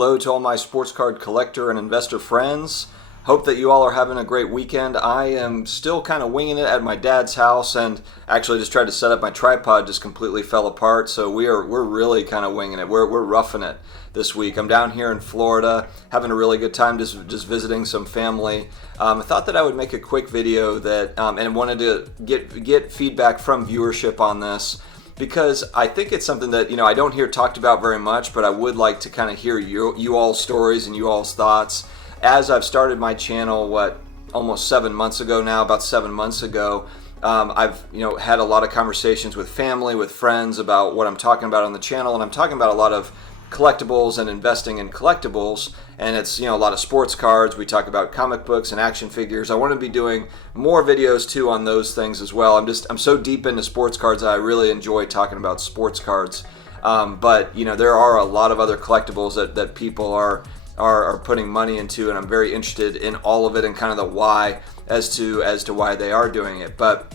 Hello to all my sports card collector and investor friends. Hope that you all are having a great weekend. I am still kind of winging it at my dad's house, and actually just tried to set up my tripod, just completely fell apart. So we're really kind of winging it. We're roughing it this week. I'm down here in Florida, having a really good time, just visiting some family. I thought that I would make a quick video that and wanted to get feedback from viewership on this, because I think it's something that, I don't hear talked about very much, but I would like to kind of hear you all's stories and you all's thoughts. As I've started my channel, almost 7 months ago now, about 7 months ago, I've had a lot of conversations with family, with friends about what I'm talking about on the channel, and I'm talking about a lot of collectibles and investing in collectibles, and it's a lot of sports cards. We talk about comic books and action figures. I want to be doing more videos too on those things as well. I'm so deep into sports cards that I really enjoy talking about sports cards. But there are a lot of other collectibles that people are putting money into, and I'm very interested in all of it and kind of the why as to why they are doing it. But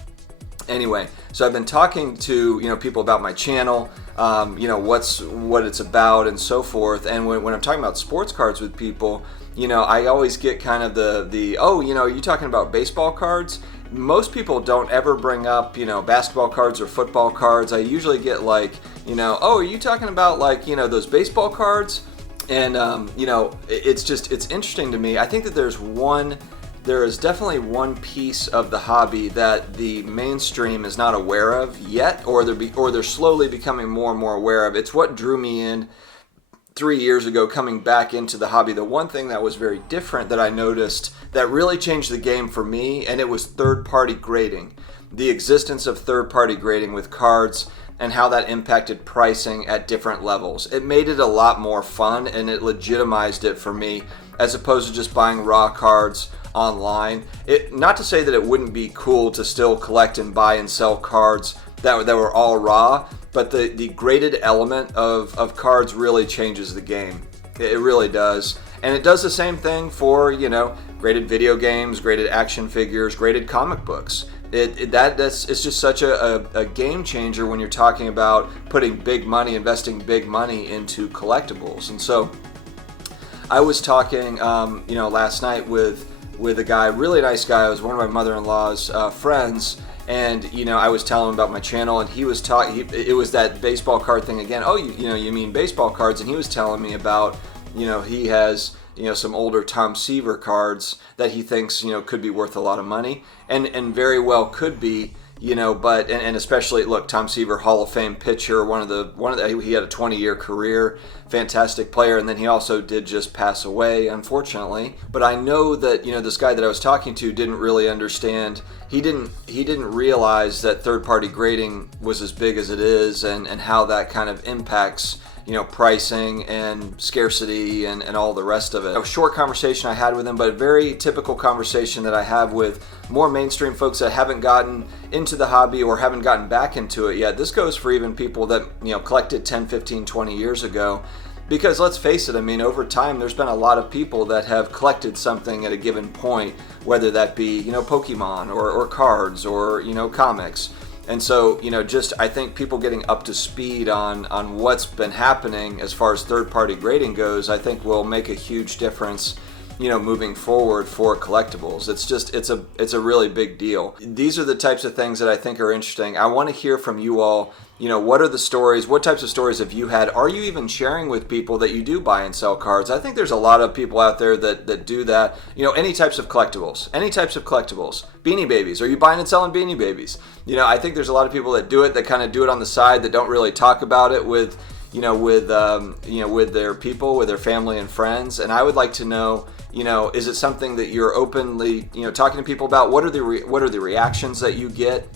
anyway, so I've been talking to people about my channel, what it's about and so forth. And when I'm talking about sports cards with people, I always get kind of the are you talking about baseball cards? Most people don't ever bring up basketball cards or football cards. I usually get like are you talking about those baseball cards? And it's interesting to me. I think that there is definitely one piece of the hobby that the mainstream is not aware of yet, or they're slowly becoming more and more aware of. It's what drew me in 3 years ago, coming back into the hobby. The one thing that was very different that I noticed that really changed the game for me, and it was third-party grading. The existence of third-party grading with cards and how that impacted pricing at different levels. It made it a lot more fun, and it legitimized it for me, as opposed to just buying raw cards online. Not to say that it wouldn't be cool to still collect and buy and sell cards that were all raw, but the graded element of cards really changes the game. It really does. And it does the same thing for, graded video games, graded action figures, graded comic books. It's just such a game changer when you're talking about putting big money, investing big money into collectibles. And so I was talking, last night with a guy, really nice guy. It was one of my mother-in-law's friends, and I was telling him about my channel, and he was talking. It was that baseball card thing again. Oh, you mean baseball cards? And he was telling me about he has some older Tom Seaver cards that he thinks could be worth a lot of money, and very well could be. But especially, look, Tom Seaver, Hall of Fame pitcher, he had a 20-year career, fantastic player, and then he also did just pass away, unfortunately. But I know that this guy that I was talking to didn't really understand. He didn't realize that third-party grading was as big as it is, and how that kind of impacts pricing and scarcity and all the rest of it. A short conversation I had with him, but a very typical conversation that I have with more mainstream folks that haven't gotten into the hobby or haven't gotten back into it yet. This goes for even people that collected 10, 15, 20 years ago. Because let's face it, over time there's been a lot of people that have collected something at a given point, whether that be Pokemon or cards or comics. And so, I think people getting up to speed on what's been happening as far as third-party grading goes, I think will make a huge difference, moving forward for collectibles. It's a really big deal. These are the types of things that I think are interesting. I want to hear from you all. What are the stories? What types of stories have you had? Are you even sharing with people that you do buy and sell cards? I think there's a lot of people out there that do that. Any types of collectibles. Beanie Babies. Are you buying and selling Beanie Babies? I think there's a lot of people that do it, that kind of do it on the side, that don't really talk about it with their people, with their family and friends. And I would like to know, is it something that you're openly, talking to people about? What are the reactions that you get?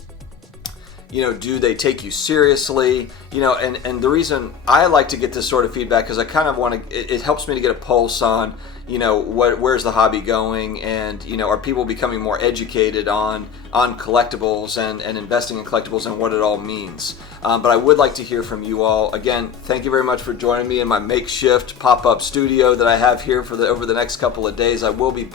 Do they take you seriously? And the reason I like to get this sort of feedback, because I kind of want to, it helps me to get a pulse on, where's the hobby going, and, are people becoming more educated on collectibles and investing in collectibles and what it all means. But I would like to hear from you all. Again, thank you very much for joining me in my makeshift pop-up studio that I have here over the next couple of days. I will be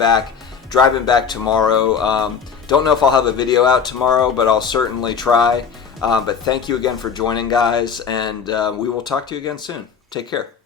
driving back tomorrow. Don't know if I'll have a video out tomorrow, but I'll certainly try. But thank you again for joining, guys, and we will talk to you again soon. Take care.